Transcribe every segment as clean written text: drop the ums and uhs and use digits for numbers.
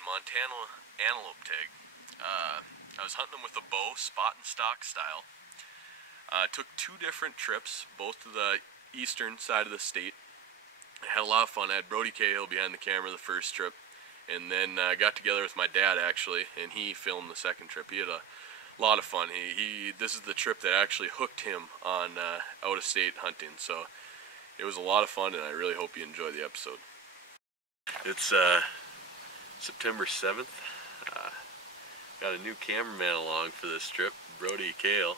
Montana antelope tag. I was hunting them with a bow, spot and stock style. Took 2 different trips, both to the eastern side of the state. I had a lot of fun. I had Brody Cahill behind the camera the first trip, and then I got together with my dad actually, and he filmed the second trip. He had a lot of fun. This is the trip that actually hooked him on out-of-state hunting, so it was a lot of fun, and I really hope you enjoy the episode. It's September 7th. Got a new cameraman along for this trip, Brody Cahill.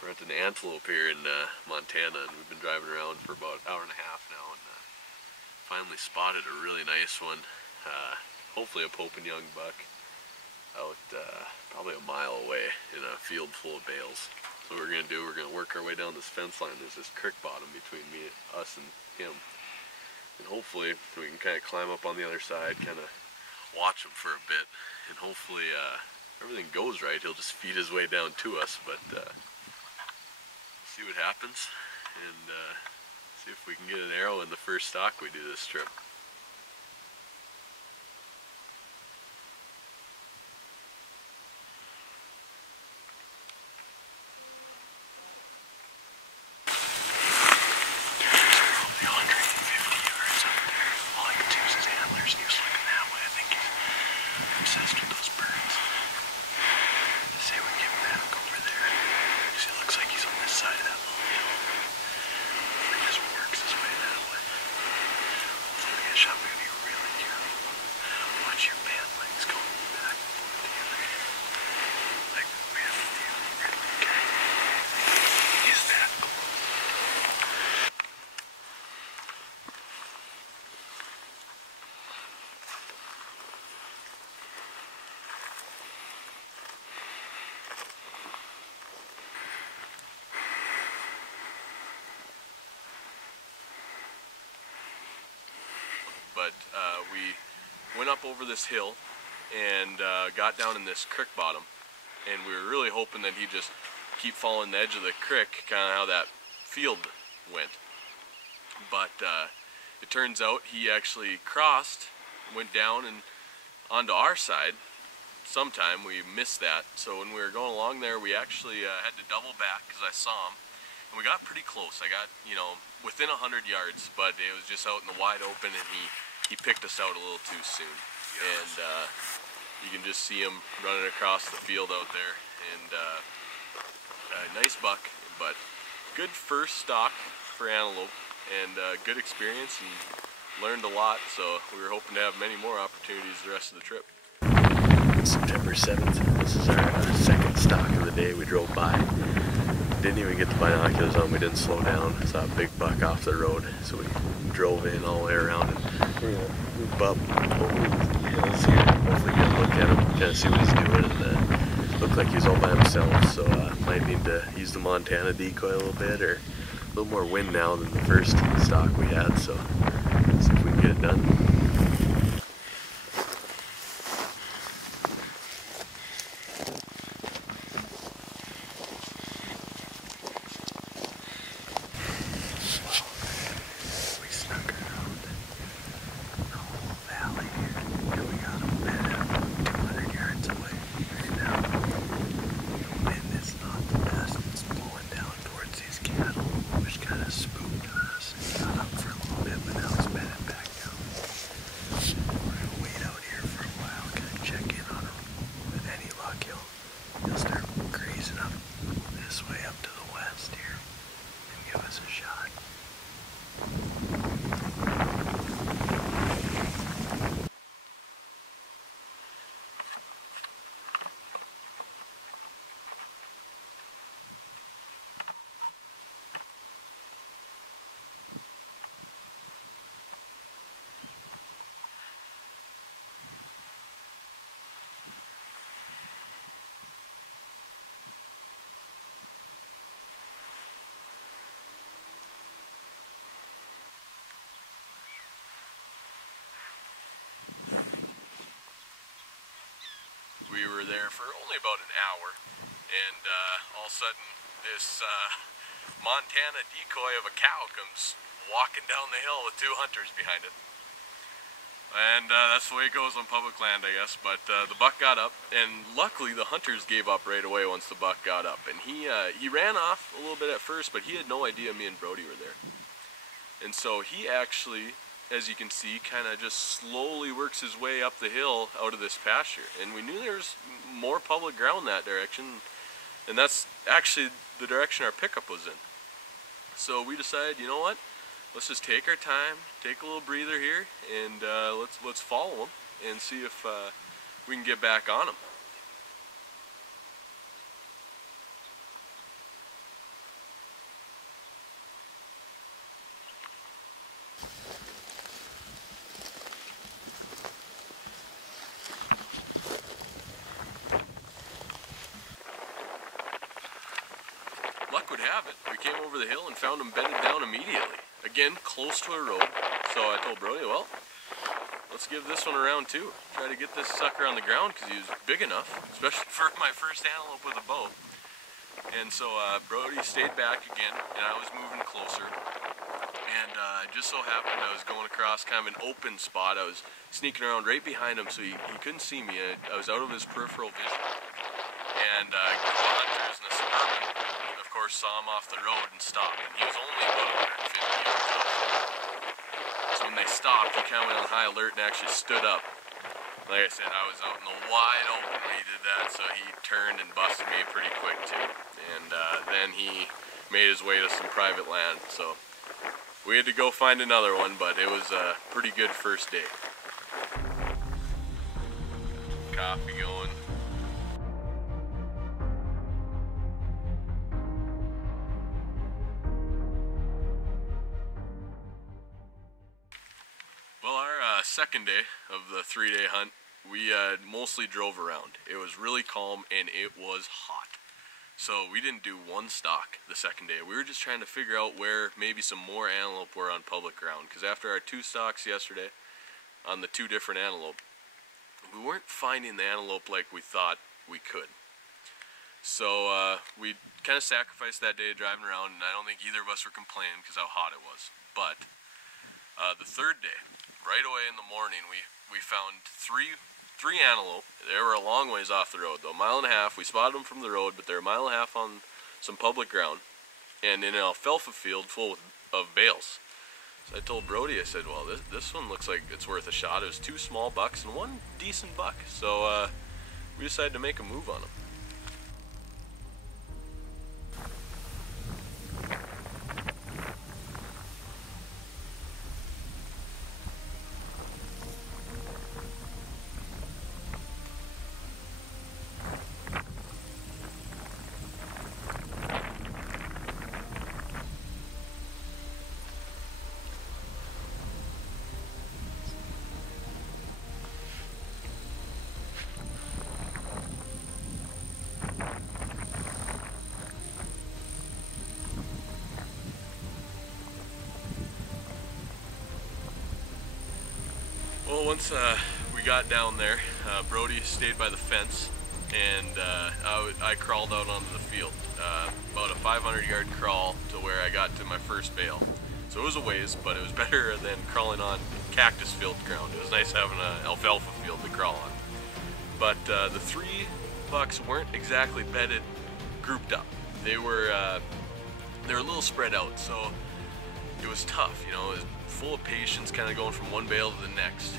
We're at an antelope here in Montana, and we've been driving around for about an hour and a half now, and finally spotted a really nice one. Hopefully a Pope and Young buck out probably a mile away in a field full of bales. So what we're going to do, we're going to work our way down this fence line. There's this creek bottom between us and him. And hopefully we can kind of climb up on the other side, kind of watch him for a bit. And hopefully everything goes right. He'll just feed his way down to us. But see what happens, and see if we can get an arrow in the first stock we do this trip. But we went up over this hill and got down in this creek bottom, and we were really hoping that he'd just keep following the edge of the creek, kind of how that field went. But it turns out he actually crossed, went down and onto our side sometime. We missed that, so when we were going along there, we actually had to double back because I saw him. And we got pretty close. I got, within 100 yards, but it was just out in the wide open, and he picked us out a little too soon. Yes. And you can just see him running across the field out there, and a nice buck, but good first stock for antelope, and good experience, and learned a lot, so we were hoping to have many more opportunities the rest of the trip. It's September 7th. This is our second stock of the day. We drove by. Didn't even get the binoculars on, we didn't slow down. Saw a big buck off the road, so we drove in all the way around, and we're gonna loop up over the hills here. Hopefully get a look at him, kind of see what he's doing, and looked like he was all by himself, so might need to use the Montana decoy a little bit, or a little more wind now than the first stock we had, so let's see if we can get it done. We were there for only about an hour, and all of a sudden this Montana decoy of a cow comes walking down the hill with 2 hunters behind it. And that's the way it goes on public land, I guess. But the buck got up, and luckily the hunters gave up right away once the buck got up. And he ran off a little bit at first, but he had no idea me and Brody were there. And so he actually, as you can see, kind of just slowly works his way up the hill out of this pasture. And we knew there was more public ground that direction, and that's actually the direction our pickup was in. So we decided, you know what? Let's just take our time, take a little breather here, and let's follow them and see if we can get back on them. Luck would have it, we came over the hill and found them bedded down immediately. Again, close to a road, so I told Brody, well, let's give this one a round too. Try to get this sucker on the ground because he was big enough, especially for my first antelope with a bow. And so Brody stayed back again, and I was moving closer. And just so happened I was going across kind of an open spot. I was sneaking around right behind him so he couldn't see me. I was out of his peripheral vision. And hunters in the Suburban, of course, saw him off the road and stopped. And he was only about 150 yards off. So when they stopped, he kind of went on high alert and actually stood up. Like I said, I was out in the wide open when he did that, so he turned and busted me pretty quick too. And then he made his way to some private land. So we had to go find another one, but it was a pretty good first day. Coffee going. Well, our second day of the 3-day hunt, we mostly drove around. It was really calm and it was hot. So we didn't do one stalk the second day. We were just trying to figure out where maybe some more antelope were on public ground. Because after our 2 stalks yesterday on the 2 different antelope, we weren't finding the antelope like we thought we could. So we kind of sacrificed that day driving around, and I don't think either of us were complaining because how hot it was. But the third day, right away in the morning, we found three antelope. They were a long ways off the road, though, 1.5 miles. We spotted them from the road, but they're 1.5 miles on some public ground, and in an alfalfa field full of bales. So I told Brody, I said, well, this one looks like it's worth a shot. It was 2 small bucks and 1 decent buck. So we decided to make a move on them. Well, once we got down there, Brody stayed by the fence, and I crawled out onto the field. About a 500-yard crawl to where I got to my first bale. So it was a ways, but it was better than crawling on cactus-filled ground. It was nice having an alfalfa field to crawl on. But the 3 bucks weren't exactly bedded, grouped up. They were a little spread out, so it was tough, you know. It was full of patience, kind of going from one bale to the next.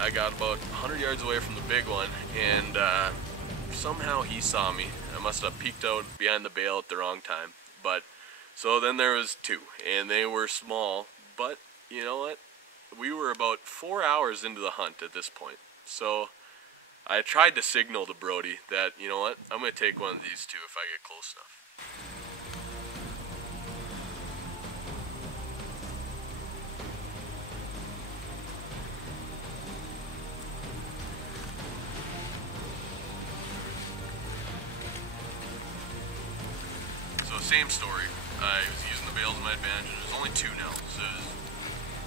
I got about 100 yards away from the big one, and somehow he saw me. I must have peeked out behind the bale at the wrong time. But so then there was 2, and they were small, but you know what? We were about 4 hours into the hunt at this point. So I tried to signal to Brody that, you know what, I'm going to take one of these 2 if I get close enough. So same story. I was using the bales to my advantage, and there's only 2 now, so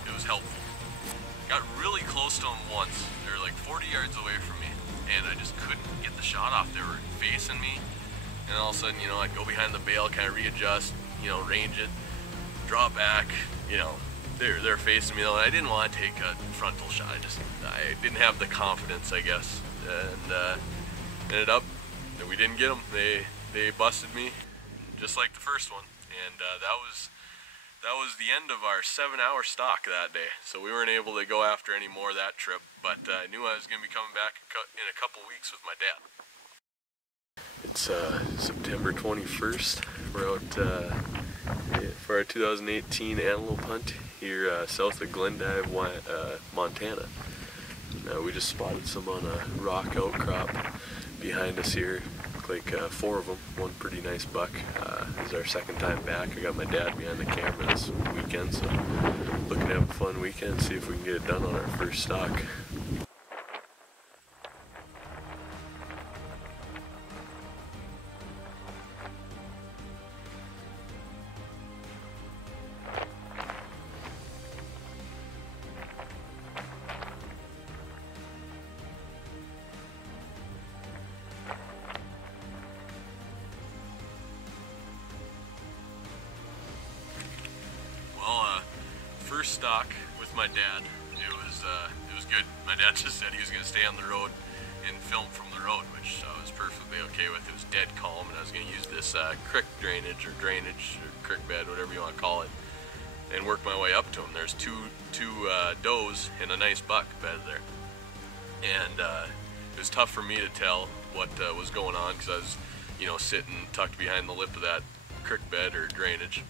it was helpful. Got really close to them once. They were like 40 yards away from me, and I just couldn't get the shot off. They were facing me, and all of a sudden, you know, I'd go behind the bale, kind of readjust, you know, range it, draw back, you know, they're facing me though, and I didn't want to take a frontal shot. I didn't have the confidence, I guess, and ended up that we didn't get them. They busted me, just like the first one, and that was the end of our 7-hour stalk that day. So we weren't able to go after any more that trip, but I knew I was going to be coming back in a couple weeks with my dad. It's September 21st. We're out for our 2018 antelope hunt here south of Glendive, Montana. We just spotted some on a rock outcrop behind us here. Like 4 of them, one pretty nice buck. This is our second time back. I got my dad behind the camera this weekend, so looking to have a fun weekend, see if we can get it done on our first stalk. First stalk with my dad. It was good. My dad just said he was going to stay on the road and film from the road, which I was perfectly okay with. It was dead calm, and I was going to use this creek drainage or creek bed, whatever you want to call it, and work my way up to him. There's two does and a nice buck bedded there, and it was tough for me to tell what was going on because I was, you know, sitting tucked behind the lip of that creek bed or drainage.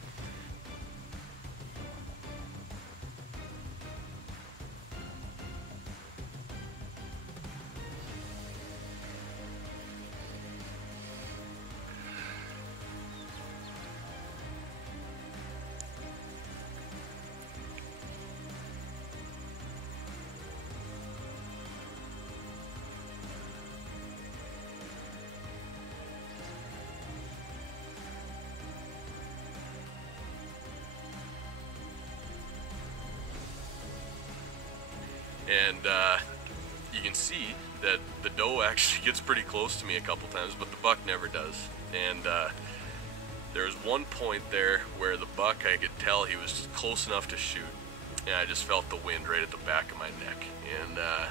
And you can see that the doe actually gets pretty close to me a couple times, but the buck never does. And there was one point there where the buck, I could tell he was close enough to shoot, and I just felt the wind right at the back of my neck. And I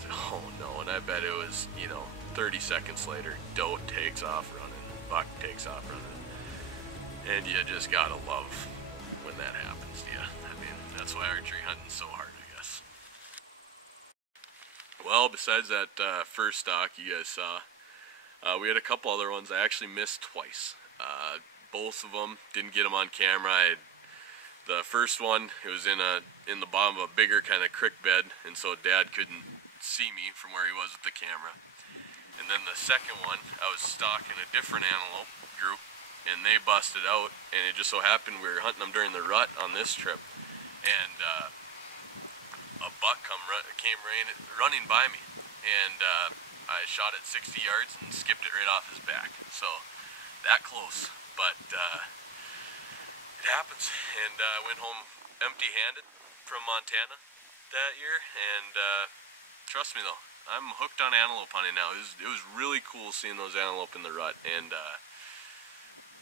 said, oh no, and I bet it was, you know, 30 seconds later, doe takes off running, buck takes off running. And you just gotta love when that happens to you. I mean, that's why archery hunting's so hard, I guess. Well, besides that first stalk you guys saw, we had a couple other ones I actually missed twice. Both of them, didn't get them on camera. The first one, it was in the bottom of a bigger kind of creek bed, and so Dad couldn't see me from where he was with the camera. And then the second one, I was stalking a different antelope group, and they busted out, and it just so happened we were hunting them during the rut on this trip, and a buck came running by me, and I shot it 60 yards and skipped it right off his back. So that close, but it happens. And I went home empty-handed from Montana that year, and trust me though, I'm hooked on antelope hunting now. It was really cool seeing those antelope in the rut, and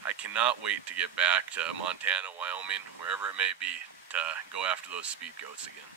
I cannot wait to get back to Montana, Wyoming, wherever it may be, to go after those speed goats again.